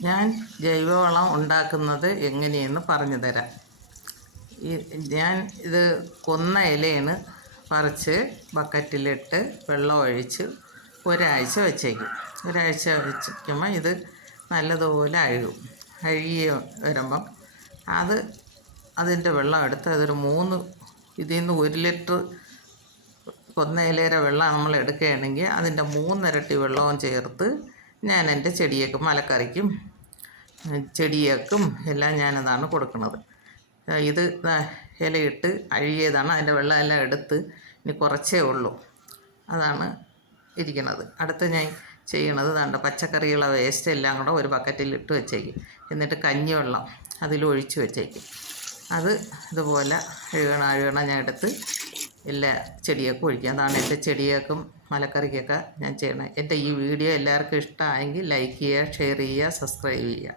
ഞാൻ ജൈവവളം ഉണ്ടാക്കുന്നത് എങ്ങനെയെന്ന് പറഞ്ഞു തരാം. ഈ ഞാൻ ഇത് കൊന്ന ഇലയാണ് പറിച്ച് ബക്കറ്റിലിട്ട് വെള്ളം ഒഴിച്ച് ഒരാഴ്ച വെച്ചേക്കും. ഒരാഴ്ച വെച്ചിരിക്കുമ്പോൾ ഇത് നല്ലതുപോലെ അഴുകും. അഴുകി വരുമ്പം അത് അതിന്റെ വെള്ളം എടുത്ത് അതൊരു മൂന്ന് ഇതിൽ നിന്ന് ഒരു ലിറ്റർ കൊന്ന ഇലയുടെ വെള്ളം നമ്മൾ എടുക്കുകയാണെങ്കിൽ അതിന്റെ മൂന്നിരട്ടി വെള്ളവും ചേർത്ത് ഞാൻ എന്റെ ചെടിയേക്കും മലക്കറിക്കും ചെടിയേക്കും എല്ലാം ഞാനതാണ് കൊടുക്കുന്നത്. ഇത് ഇലയിട്ട് അഴിയതാണ് അതിന്റെ വെള്ളം എല്ലാം എടുത്ത് ഇനി കുറച്ചേ ഉള്ളൂ. അതാണ് ഇരിക്കുന്നത്. അടുത്ത ഞാൻ ചെയ്യണത് ദാണ്ട പച്ചക്കറിയുള്ള വേസ്റ്റ് എല്ലാം കൂടെ ഒരു ബക്കറ്റിൽ ഇട്ട് വെച്ചേക്കും. എന്നിട്ട് കഞ്ഞിവെള്ളം അതിലൊഴിച്ച് വെച്ചേക്കും. അത് ഇതുപോലെ അഴുകണ അഴുകണ ഞാൻ എടുത്ത് എല്ലാ ചെടിയൊക്കെ ഒഴിക്കും അതാണ് എന്റെ ചെടിയേക്കും മലക്കറിക്കൊക്കെ ഞാൻ ചെയ്യണത് എന്റെ ഈ വീഡിയോ എല്ലാവർക്കും ഇഷ്ടമായെങ്കിൽ ലൈക്ക് ചെയ്യുക ഷെയർ ചെയ്യുക സബ്സ്ക്രൈബ് ചെയ്യുക.